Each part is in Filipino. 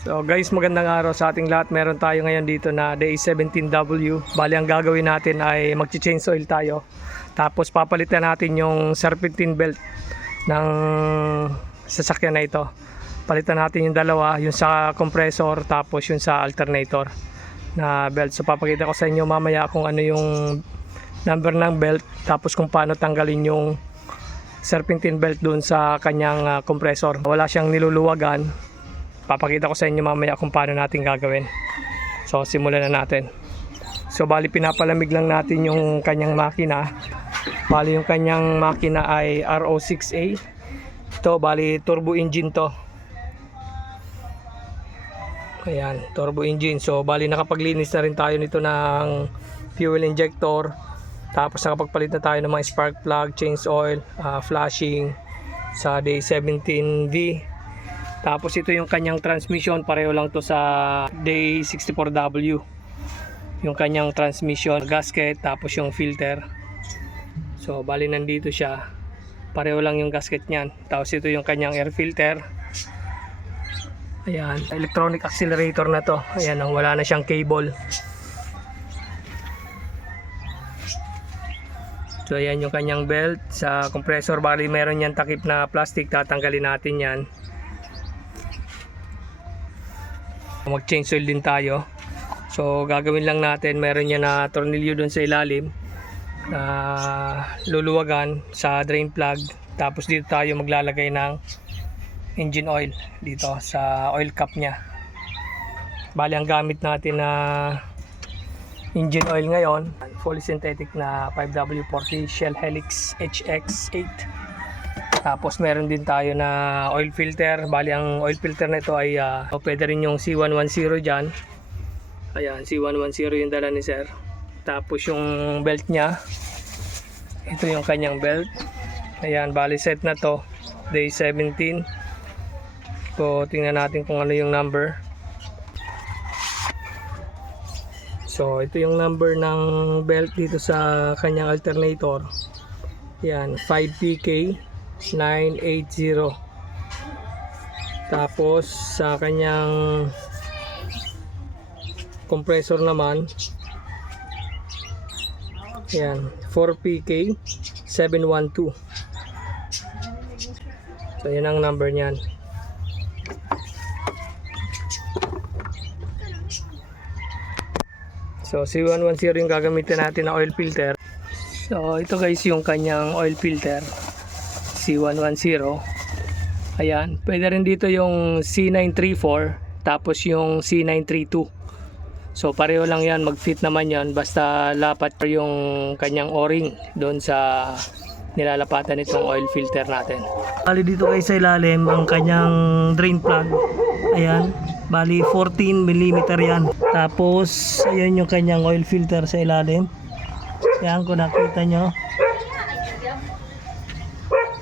So guys, magandang araw sa ating lahat. Meron tayo ngayon dito na Day 17W. Bali ang gagawin natin ay magche-change oil tayo. Tapos papalitan natin yung serpentine belt ng sasakyan na ito. Palitan natin yung dalawa, yung sa compressor tapos yung sa alternator na belt. So papakita ko sa inyo mamaya kung ano yung number ng belt, tapos kung paano tanggalin yung serpentine belt dun sa kanyang compressor. Wala siyang niluluwagan. Papakita ko sa inyo mamaya kung paano natin gagawin. So simulan na natin. So bali pinapalamig lang natin yung kanyang makina. Bali yung kanyang makina ay RO6A. Ito bali turbo engine to. Ayan, turbo engine. So bali nakapaglinis na rin tayo nito ng fuel injector. Tapos nakapagpalit na tayo ng mga spark plug, change oil, flashing sa Day 17V. Tapos ito yung kanyang transmission, pareho lang to sa Day 64W. Yung kanyang transmission, gasket, tapos yung filter. So bali nandito siya. Pareho lang yung gasket niyan. Tapos ito yung kanyang air filter. Ayan, electronic accelerator na to. Ayan, wala na siyang cable. So ayan yung kanyang belt sa compressor. Bali meron yan takip na plastic, tatanggalin natin yan. Mag-change oil din tayo. So gagawin lang natin, meron yan na tornilyo dun sa ilalim na luluwagan sa drain plug. Tapos dito tayo maglalagay ng engine oil dito sa oil cap nya. Bali ang gamit natin na engine oil ngayon, fully synthetic na 5W40 Shell Helix HX8. Tapos meron din tayo na oil filter. Bali ang oil filter na ito ay pwede rin yung C110 dyan. Ayan, C110 yung dala ni sir. Tapos yung belt nya, ito yung kanyang belt. Ayan, bali set na to Day 17. So tingnan natin kung ano yung number. So ito yung number ng belt dito sa kanyang alternator. Yan, 5PK 980. Tapos sa kanyang compressor naman, yan, 4PK 712. So yan ang number niyan. So C110 yung gagamitin natin na oil filter. So ito guys yung kanyang oil filter, C110. Ayan, pwede rin dito yung C934 tapos yung C932. So pareho lang yan, mag-fit naman yan, basta lapat yung kanyang o-ring doon sa nilalapatan nitong oil filter natin. Bali dito guys sa ilalim ang kanyang drain plug. Ayan, bali 14mm yan. Tapos ayan yung kanyang oil filter sa ilalim. Ayan, kung nakita nyo,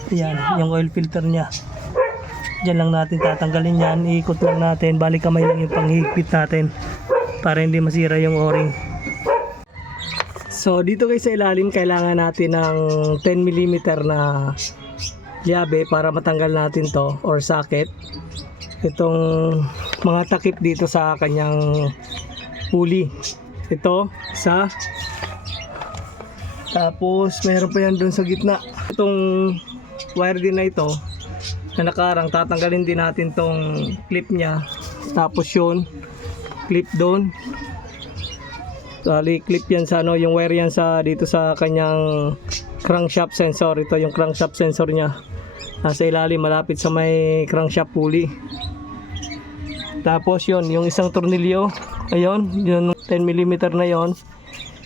ayan yung oil filter nya. Diyan lang natin tatanggalin yan, iikot lang natin, bali kamay lang yung panghigpit natin para hindi masira yung o-ring. So dito guys sa ilalim kailangan natin ng 10mm na liabe para matanggal natin to or socket. Itong mga takip dito sa kanyang pulley. Ito sa, tapos meron pa yan dun sa gitna. Itong wire din na ito na nakarang, tatanggalin din natin tong clip nya. Tapos yun, clip doon. Sali clip yan sa ano, yung wire yan sa dito sa kanyang crankshaft sensor. Ito yung crankshaft sensor nya. Nasa ilalim malapit sa may crankshaft pulley. Tapos yun, yung isang tornilyo, ayun, yung 10mm na yon.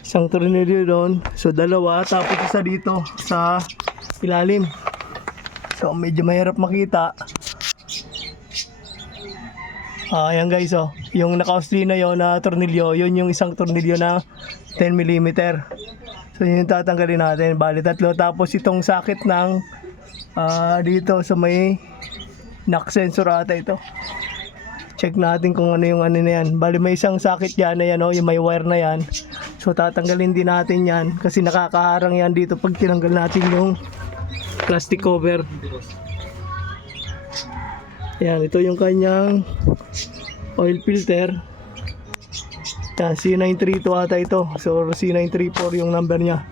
Isang tornilyo doon. So dalawa, tapos isa dito sa ilalim. So medyo mahirap makita. Ayan guys, oh, yung naka-osli na yon na tornilyo, yun yung isang tornilyo na 10mm. So yun yung tatanggalin natin, bali tatlo. Tapos itong socket ng dito sa may knock sensor ata ito. Check natin kung ano yung ano na yan. Bali may isang socket yan na yan, oh, yung may wire na yan. So tatanggalin din natin yan kasi nakakaharang yan dito pag tinanggal natin yung plastic cover. Ayan, ito yung kanyang oil filter. Yan, C932 ata ito. So C934 yung number niya.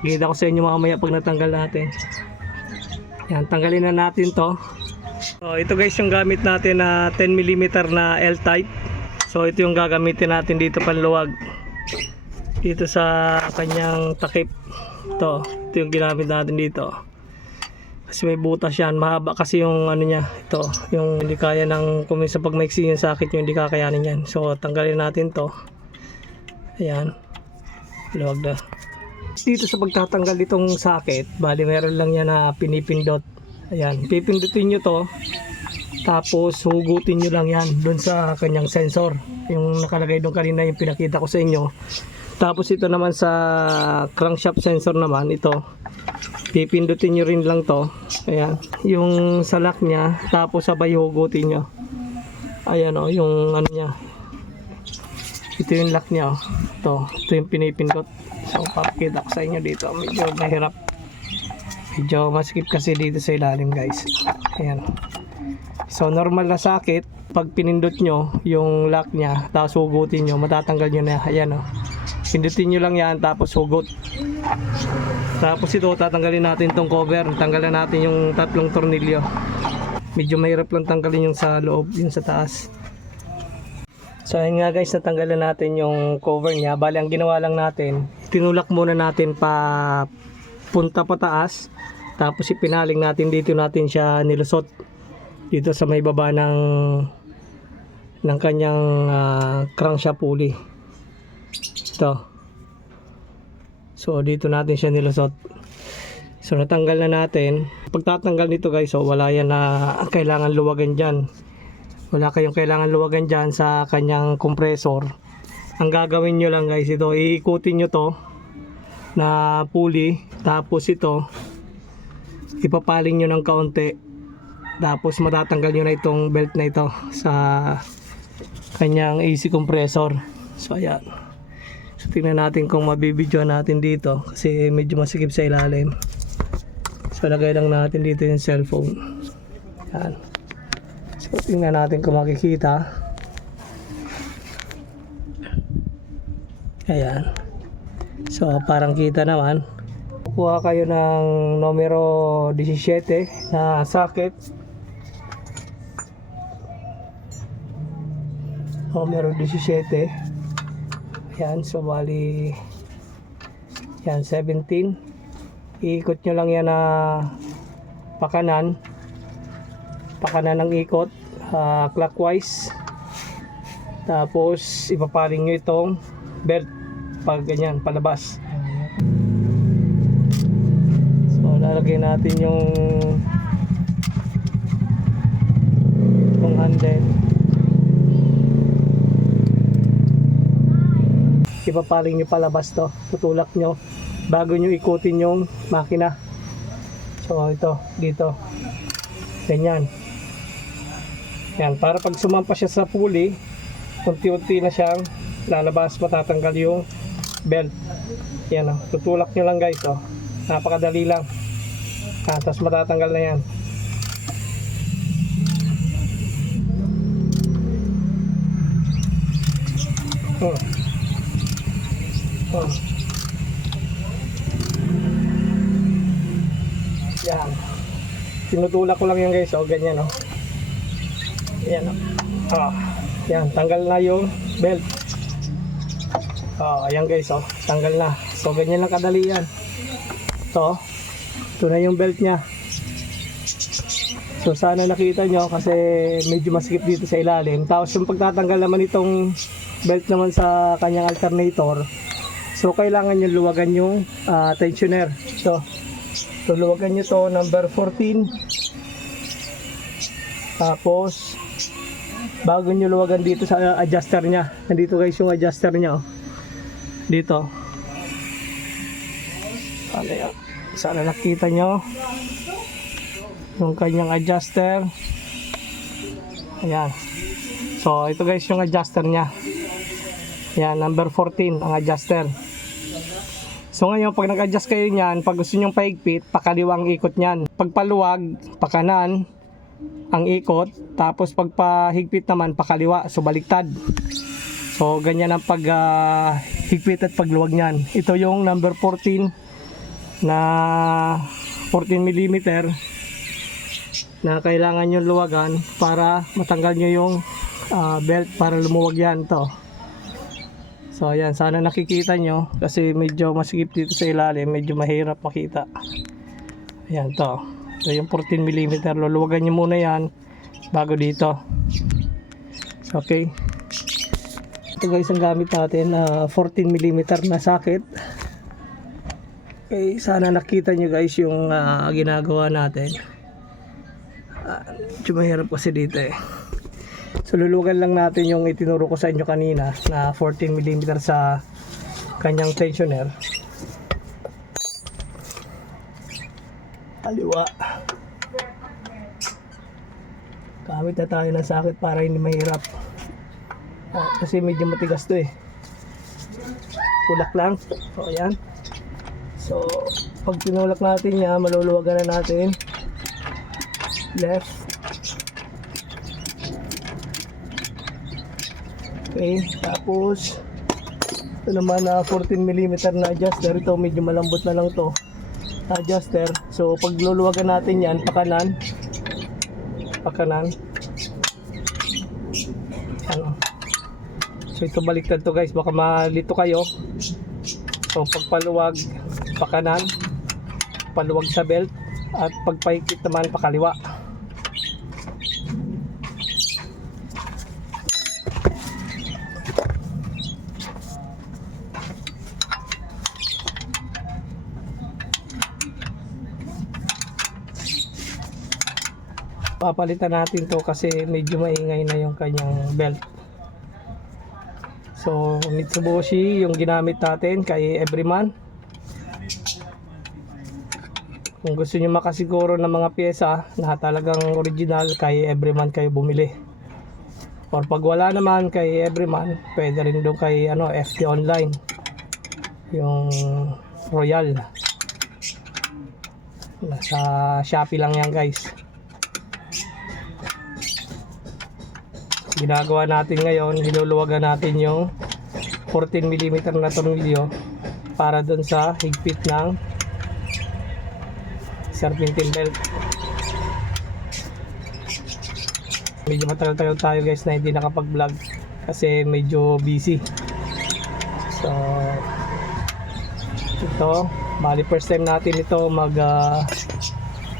Kita ko sa inyo mamaya pag natanggal natin. Yan, tanggalin na natin to. So ito guys yung gamit natin na 10mm na L-type. So ito yung gagamitin natin dito panluwag. Dito sa kanyang takip. Ito yung ginamit natin dito. Kasi may butas yan. Mahaba kasi yung ano niya. Ito, yung hindi kaya ng kung minsan pag maiksi yung sakit yung hindi kakayanin yan. So tanggalin natin to. Ayan. Luwag na. Dito sa pagtatanggal itong sakit, bali meron lang yan na pinipindot. Ayan, pipindutin nyo to. Tapos hugutin nyo lang yan doon sa kanyang sensor. Yung nakalagay doon kanina yung pinakita ko sa inyo. Tapos ito naman sa crankshaft sensor naman, ito. Pipindutin nyo rin lang to. Ayan, yung sa lock nya. Tapos sabay hugutin nyo. Ayan o, yung ano nya. Ito yung lock nya o. Ito yung pinipindot. So papakita ko sa inyo dito. Medyo mahirap. Medyo masikip kasi dito sa ilalim guys. Ayan. So normal na sakit. Pag pinindot nyo yung lock nya, tapos hugutin nyo, matatanggal nyo na. Ayan o. Pindutin nyo lang yan, tapos hugot. Tapos ito, tatanggalin natin tong cover. Tanggalan natin yung tatlong tornilyo. Medyo mahirap lang tanggalin yung sa loob, yung sa taas. So ayun nga guys, natanggalan natin yung cover nya. Bali ang ginawa lang natin, tinulak muna natin pa punta pataas. Tapos ipinaling natin dito, natin siya nilusot dito sa may baba ng kanyang crankshaft pulley. Ito. So dito natin siya nilusot. So natanggal na natin. Pagtatanggal nito guys, so wala yan na kailangan luwagan dyan. Wala kayong kailangan luwagan dyan sa kanyang compressor. Ang gagawin nyo lang guys, ito, iikutin nyo to na pulley. Tapos ito, ipapaling nyo ng kaunti. Tapos matatanggal nyo na itong belt na ito sa kanyang AC compressor. So ayan. So tingnan natin kung mabibidyo natin dito. Kasi medyo masikip sa ilalim. So lagay lang natin dito yung cellphone. Ayan. So tingnan natin kung makikita. Ayan. So parang kita naman. Kuha kayo ng numero 17 na socket. Numero 17. Ayan. So bali yan 17. Iikot nyo lang yan na pakanan ng ikot, clockwise. Tapos ipaparing nyo itong belt pag ganyan palabas. So lalagay natin yung handle. Ipaparing nyo palabas to, tutulak nyo bago nyo ikutin yung makina. So ito dito ganyan. Yan, para pag sumampa siya sa pulley, unti-unti na siyang lalabas, matatanggal yung belt. Yan o, tutulak nyo lang guys o. Napakadali lang. Tapos matatanggal na yan. Yan. Tinutulak ko lang yan guys o, ganyan o. Ayan o. Yan, tanggal na yung belt. Ayan guys o, tanggal na. So ganyan lang kadali yan. Ito na yung belt nya. So sana nakita nyo kasi medyo masikip dito sa ilalim. Tapos yung pagtatanggal naman itong belt naman sa kanyang alternator, so kailangan nyo luwagan yung tensioner. So luwagan nyo to number 14. Tapos bago nyo luwagan dito sa adjuster nya. Nandito guys yung adjuster nya oh. Dito. Ano yan? Sana nakita nyo yung kanyang adjuster. Ayan. So ito guys yung adjuster nya. Ayan, number 14 ang adjuster. So ngayon pag nag-adjust kayo nyan, pag gusto nyong paigpit, pakaliwang ikot nyan. Pag paluwag, pakanan. ang ikot, tapos pagpahigpit naman pakaliwa, so baliktad. So ganyan ang higpit at pagluwag niyan. Ito yung number 14 na 14 mm na kailangan nyo luwagan para matanggal nyo yung belt para lumuwag yan to. So ayan, sana nakikita nyo kasi medyo masikip dito sa ilalim, medyo mahirap makita. Ayan to. So yung 14 mm, luluwagan nyo muna yan bago dito. Okay. Ito guys ang gamit natin, 14 mm na socket. Okay, sana nakita nyo guys yung ginagawa natin. Medyo mahirap kasi dito eh. So luluwagan lang natin yung itinuro ko sa inyo kanina na 14 mm sa kanyang tensioner. Kaliwa. Gamit na tayo ng socket para hindi mahirap. Kasi medyo matigas to eh. Tulak lang. O ayan. So pag tinulak natin yan, maluluwagan na natin. Left. Okay, tapos ito naman na 14 mm na adjuster. Ito medyo malambot na lang to adjuster. So pag luluwagan natin yan, pakanan. Ano. So ito baliktad to guys, baka malito kayo. So pagpaluwag pakanan, paluwag sa belt, at pagpaikit naman pakaliwa. Papalitan natin to kasi medyo maingay na yung kanyang belt. So Mitsubishi yung ginamit natin kay Everyman. Kung gusto niyo makasiguro ng mga pyesa na talagang original, kay Everyman kayo bumili. Or pag wala naman kay Everyman, pwede rin doon kay FT Online, yung Royal. Nasa Shopee lang yan guys. Ginagawa natin ngayon, hinuluwagan natin yung 14 mm na tornilyo para doon sa higpit ng serpentine belt. Medyo matagal-tagal tayo guys na hindi nakapag-vlog kasi medyo busy. So ito, bali first time natin ito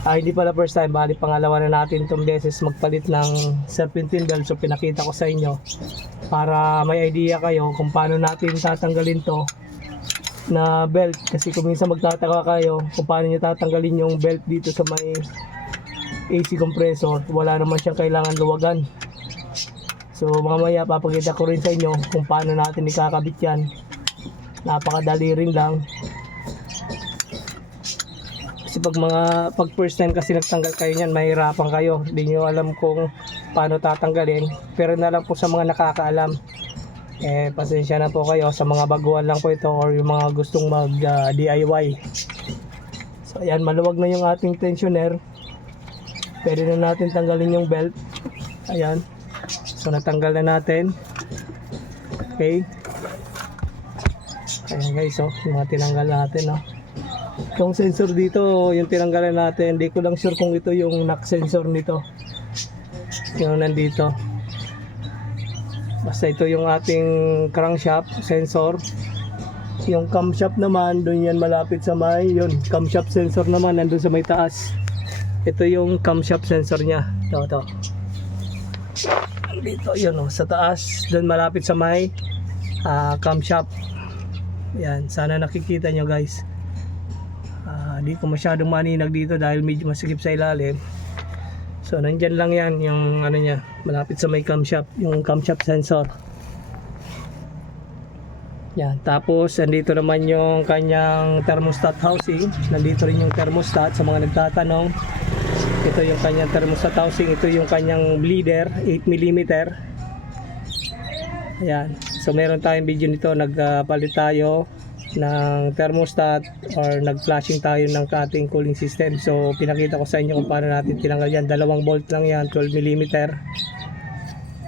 hindi pala first time, bali pangalawa na natin itong beses magpalit ng serpentine belt. So pinakita ko sa inyo para may idea kayo kung paano natin tatanggalin to na belt, kasi kung minsan magtataka kayo kung paano nyo tatanggalin yung belt dito sa may AC compressor, wala naman siyang kailangan luwagan. So mamaya papakita ko rin sa inyo kung paano natin ikakabit yan. Napakadali rin lang. Kasi pag first time kasi nagtanggal kayo niyan, mahirapan kayo, hindi nyo alam kung paano tatanggalin. Pero na lang po sa mga nakakaalam, pasensya na po kayo. Sa mga baguhan lang po ito or yung mga gustong mag DIY. So ayan, maluwag na yung ating tensioner. Pwede na natin tanggalin yung belt. Ayan, so natanggal na natin. Okay, ayan guys, yung mga tinanggal natin itong sensor dito, yung tinanggalan natin, hindi ko lang sure kung ito yung knock sensor nito, yung nandito. Basta ito yung ating crankshaft sensor. Yung camshaft naman, doon yan malapit sa may, yun, camshaft sensor naman nandun sa may taas. Ito yung camshaft sensor nya. Ito. Dito, yun sa taas, doon malapit sa may camshaft. Yan, sana nakikita nyo guys. Di ko masyadong maninag dito dahil medyo masikip sa ilalim. So nandyan lang yan yung nya, malapit sa may camshaft, yung camshaft sensor. Yan, tapos nandito naman yung kanyang thermostat housing. Nandito rin yung thermostat sa mga nagtatanong. Ito yung kanyang thermostat housing, ito yung kanyang bleeder 8mm. Ayan, so meron tayong video nito, nagpalit tayo ng thermostat or nag-flashing tayo ng ating cooling system. So pinakita ko sa inyo kung paano natin tinanggal yan. 2 bolt lang yan, 12mm.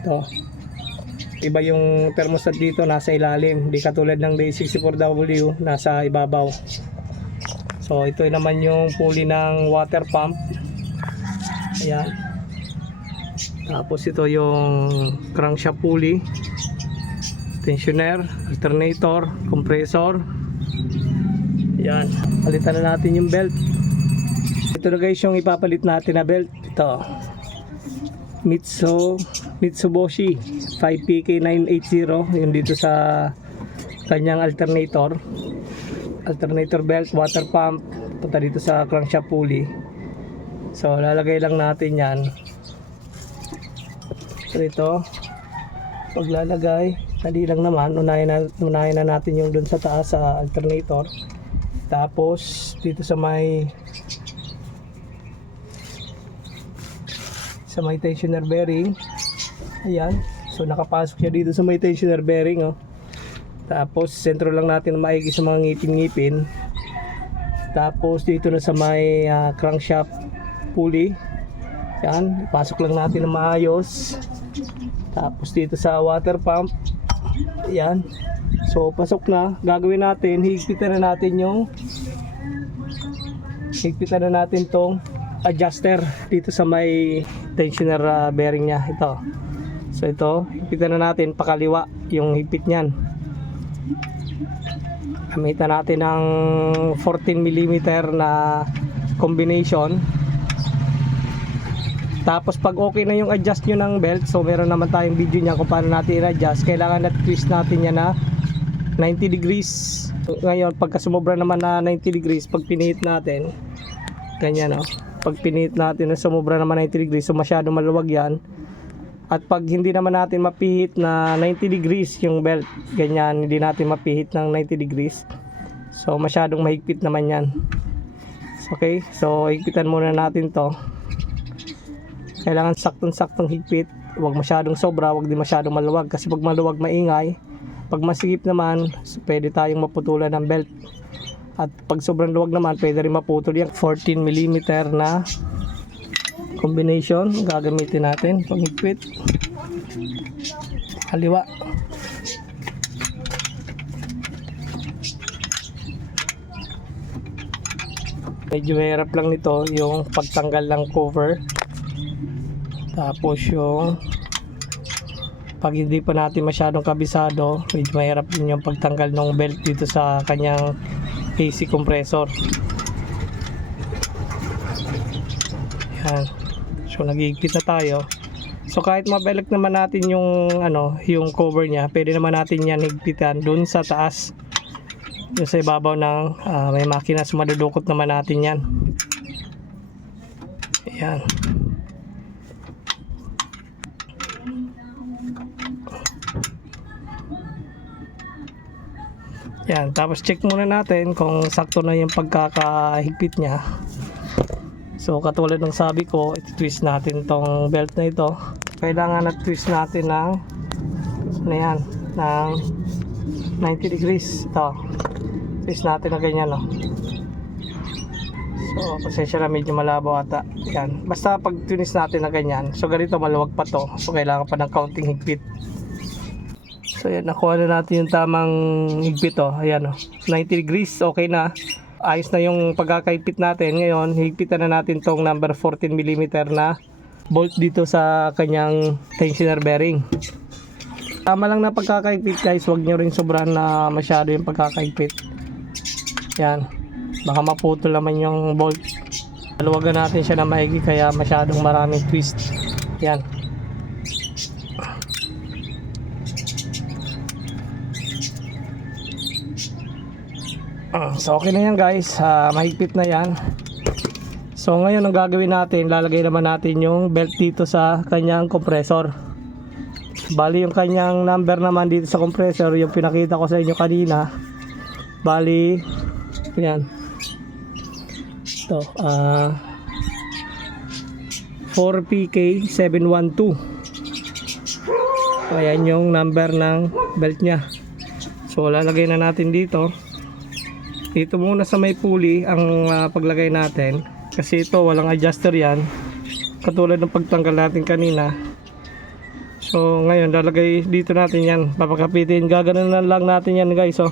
Ito. Iba yung thermostat dito, nasa ilalim. Hindi katulad ng D64W, nasa ibabaw. So ito naman yung pulley ng water pump. Ayan. Tapos ito yung crankshaft pulley, tensioner, alternator, compressor. Yan, palitan na natin yung belt. Ito na guys yung ipapalit natin na belt. Ito Mitsubishi 5PK980, yung dito sa kanyang alternator belt, water pump, punta dito sa crankshaft pulley. So lalagay lang natin yan dito. Paglalagay, dali lang naman. Unahin na natin yung dun sa taas sa alternator. Tapos dito sa may tensioner bearing. Ayan. So nakapasok siya dito sa may tensioner bearing, oh. Tapos sentro lang natin maigi sa mga ngipin-ngipin. Tapos dito na sa may crankshaft pulley. Yan, pasok lang natin na maayos. Tapos dito sa water pump. Yan. So pasok na. Gagawin natin, higpitan na natin tong adjuster dito sa may tensioner bearing niya. Ito. So ito, higpitan na natin pakaliwa yung higpit niyan. Gamitan natin ng 14mm na combination. Tapos pag okay na yung adjust nyo ng belt, so meron naman tayong video niya kung paano natin i-adjust. Kailangan na twist natin yan na 90 degrees. Ngayon pagka sumobra naman na 90 degrees, pag pinihit natin ganyan, oh. Pag pinihit natin na sumobra naman 90 degrees, so masyado maluwag yan. At pag hindi naman natin mapihit na 90 degrees yung belt, ganyan, hindi natin mapihit ng 90 degrees, so masyadong mahigpit naman yan. Okay, so higpitan muna natin to. Kailangan saktong-saktong higpit. Huwag masyadong sobra, huwag din masyadong maluwag. Kasi pag maluwag, maingay. Pag masigip naman, pwede tayong maputulan ng belt. At pag sobrang luwag naman, pwede rin maputol yung 14mm na combination. Gagamitin natin pang higpit. Kaliwa. Medyo mahirap lang nito yung pagtanggal ng cover. Tapos yung pag hindi pa natin masyadong kabisado, medyo mahirap din yung pagtanggal ng belt dito sa kanyang AC compressor. Yan. So nagigpit na tayo. So kahit mabelak naman natin yung yung cover niya, pwede naman natin yan higpitan dun sa taas. Yung sa ibabaw ng may makina, so madudukot naman natin yan. Yan. Yan, tapos check muna natin kung sakto na yung pagkakahigpit niya. So katulad ng sabi ko, i-twist natin tong belt na ito. Kailangan na twist natin ng ng 90 degrees. Ito, twist natin na ganyan, no? So pasensya na, medyo malabo ata. Yan, basta pag twist natin na ganyan, so ganito maluwag pa to, so kailangan pa ng counting higpit. So yan, nakuha na natin yung tamang higpit, oh. Ayan, oh. 90 degrees, okay na. Ayos na yung pagkakaipit natin. Ngayon, higpitan na natin tong number 14mm na bolt dito sa kanyang tensioner bearing. Tama lang na pagkakaipit, guys. Huwag nyo rin sobrahan na masyado yung pagkakaipit. Yan. Baka maputol naman yung bolt. Haluwagan natin siya na maigi, kaya masyadong maraming twist. Yan. So okay na yan, guys. Mahigpit na yan. So ngayon ang gagawin natin, lalagay naman natin yung belt dito sa kanyang compressor. Bali yung kanyang number naman dito sa compressor, yung pinakita ko sa inyo kanina. Bali yan. Ito 4PK712. Ayan yung number ng belt nya. So lalagay na natin dito. Dito muna sa may pulley ang paglagay natin. Kasi ito walang adjuster yan. Katulad ng pagtanggal natin kanina. So ngayon lalagay dito natin yan. Papakapitin. Gaganon lang natin yan guys. So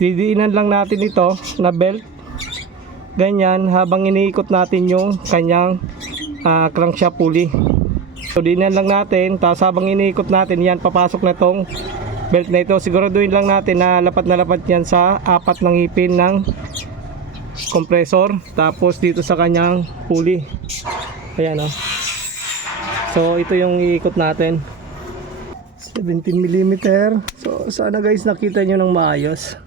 didiinan lang natin ito na belt. Ganyan habang iniikot natin yung kanyang crankshaft pulley. So diinan lang natin. Tapos habang iniikot natin yan, papasok na tong belt na ito. Siguraduhin lang natin na lapat yan sa apat ng ngipin ng compressor. Tapos dito sa kanyang pulley. Ayan o. So ito yung iikot natin. 17mm. So sana guys nakita nyo ng maayos.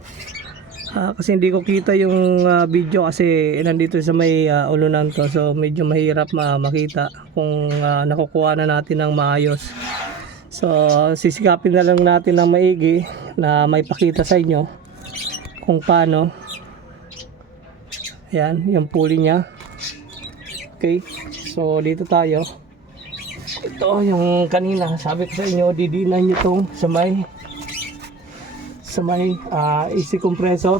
Kasi hindi ko kita yung video kasi nandito sa may ulunan to. So medyo mahirap makita kung nakukuha na natin ng maayos. So sisikapin na lang natin ng maigi na may pakita sa inyo kung paano. Ayan, yung pulley nya. Okay, so dito tayo. Ito yung kanina sabi ko sa inyo, didinan nyo itong sa may AC compressor.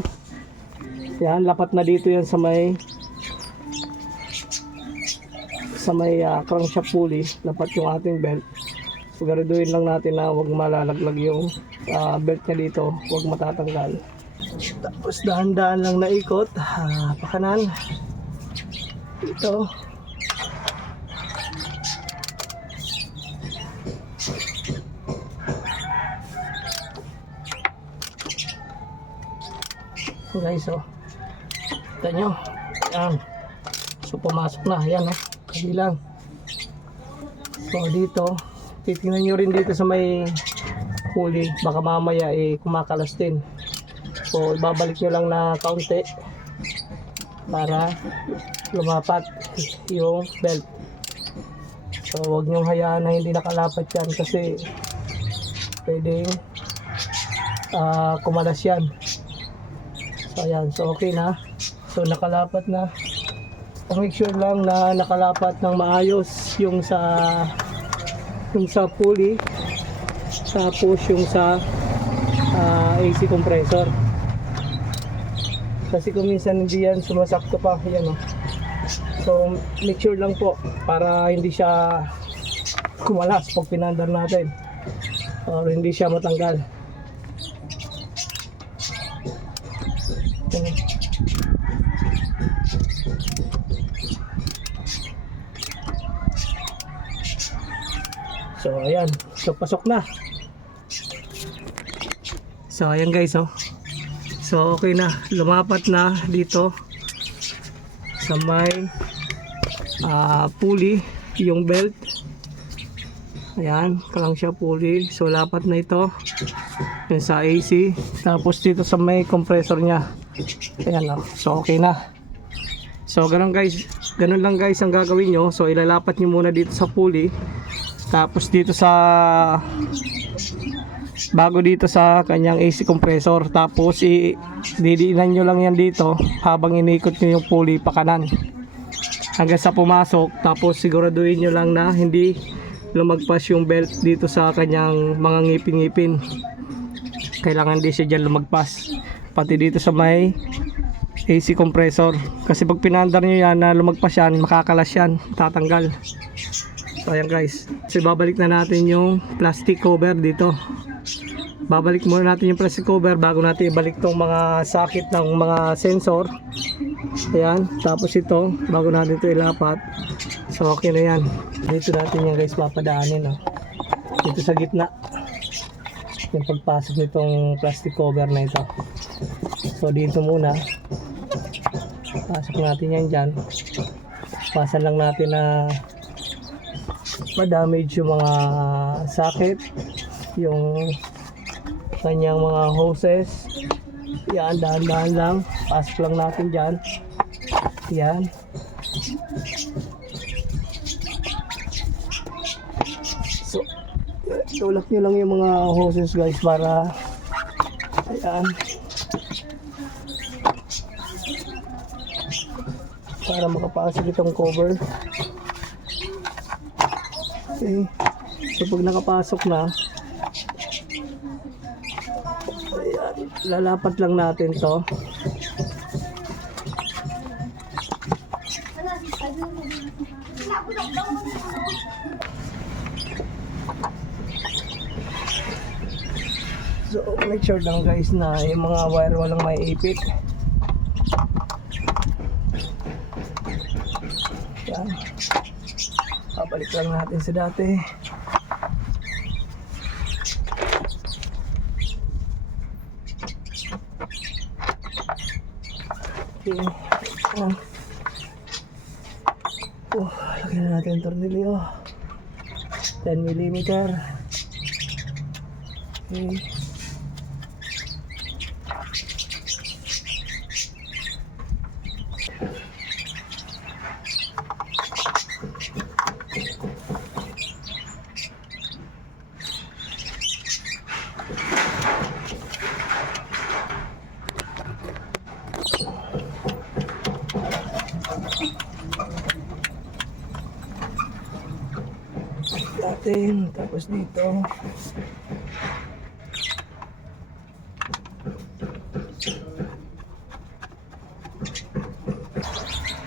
Yan, lapat na dito yan sa may crankshaft pulley. Lapat yung ating belt. Siguraduhin lang natin na huwag malalaglag yung belt niya dito, huwag matatanggal. Tapos dahan-dahan lang naikot, pakanan dito. Guys, oh, kita nyo, yan. So pumasok na, yan oh, kabilang. So dito titingnan nyo rin dito sa may pulley, baka mamaya kumakalas din. So ibabalik nyo lang na kaunti para lumapat yung belt. So huwag nyo hayaan na hindi nakalapat yan kasi pwedeng kumalas yan. So ayan, so okay na. So nakalapat na. Make sure lang na nakalapat ng maayos yung sa pulley, tapos yung sa AC compressor. Kasi kung minsan hindi yan sumasakto pa, yan oh. So make sure lang po para hindi siya kumalas pag pinandar natin or hindi siya matanggal. So ayan, so pasok na. So ayan guys oh. So okay na, lumapat na dito sa may pulley yung belt. Ayan, crankshaft pulley. So lapat na ito yung sa AC. Tapos dito sa may compressor nya. Ayan oh. So okay na. So ganun lang guys ang gagawin nyo. So ilalapat nyo muna dito sa pulley. Tapos dito bago dito sa kanyang AC compressor. Tapos didiinan nyo lang yan dito habang iniikot nyo yung pulley pa kanan hanggang sa pumasok. Tapos siguraduhin nyo lang na hindi lumagpas yung belt dito sa kanyang mga ngipin-ngipin. Kailangan di siya dyan lumagpas. Pati dito sa may AC compressor. Kasi pag pinandar nyo yan na lumagpas yan, makakalas yan, tatanggal. So ayan guys, so babalik na natin yung plastic cover dito. Babalik muna natin yung plastic cover bago natin ibalik tong mga sakit ng mga sensor. Ayan, tapos ito bago natin ito ilapat. So okay na yan. Dito natin yan guys papadaanin oh. Dito sa gitna yung pagpasok nitong plastic cover na ito. So dito muna pasok natin yan dyan. Pasan lang natin na ma-damage yung mga socket, yung kanyang mga hoses. Yan, dahan-dahan lang, pasok lang natin dyan. Yan. So tulak nyo lang yung mga hoses guys para ayan, para makapasok itong cover. Okay. So pag nakapasok na, ayan, lalapat lang natin to So make sure lang guys na yung mga wire walang may ipit. Yan. Babalik lang natin sa dati. Okay. Yan. Lagyan na natin yung tornilyo. 10mm. Okay. Natin, tapos dito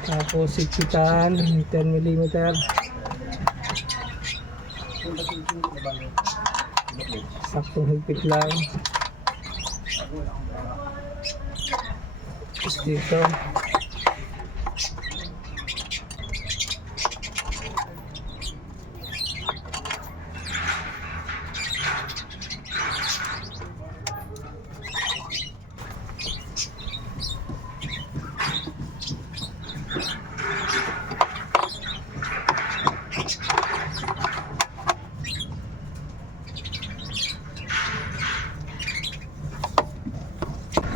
tapos siksikan 10mm saktong higpit lang, tapos dito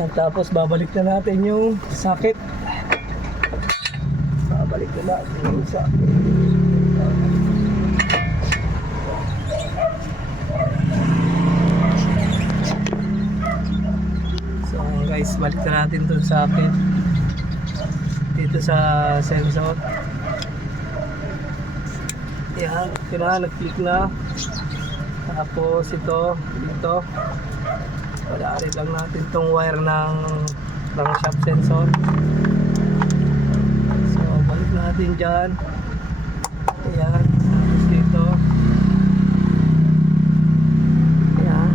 at tapos babalik na natin yung socket. Babalik na natin yung socket. So guys, balik na natin itong socket dito sa sensor. Yan, nag-click na. Tapos ito, dito palaarin lang natin itong wire ng crankshaft sensor. So balik natin dyan. Ayan, tapos dito ayan.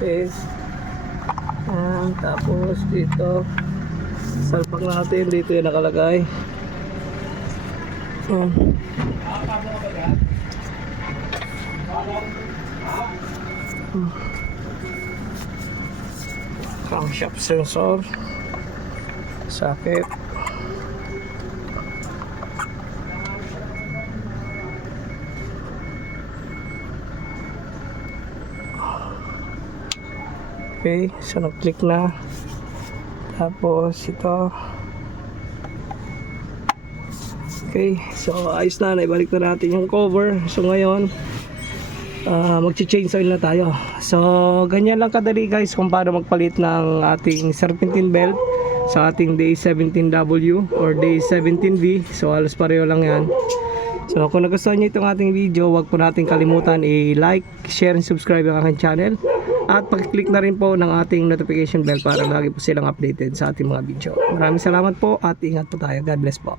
Okay. Ayan, tapos dito salpak natin, dito yung nakalagay. Crankshaft sensor, socket. Okay, so nag-click na. Tapos ito. Okay, so ayos na, naibalik na natin yung cover. So ngayon magche-change oil na tayo. So ganyan lang kadali guys kung paano magpalit ng ating serpentine belt sa ating day 17W or day 17V. So halos pareho lang yan. So kung nagustuhan nyo itong ating video, huwag po natin kalimutan i-like, share, and subscribe ang aking channel. At pag-click na rin po ng ating notification bell para lagi po silang updated sa ating mga video. Maraming salamat po at ingat po tayo. God bless po.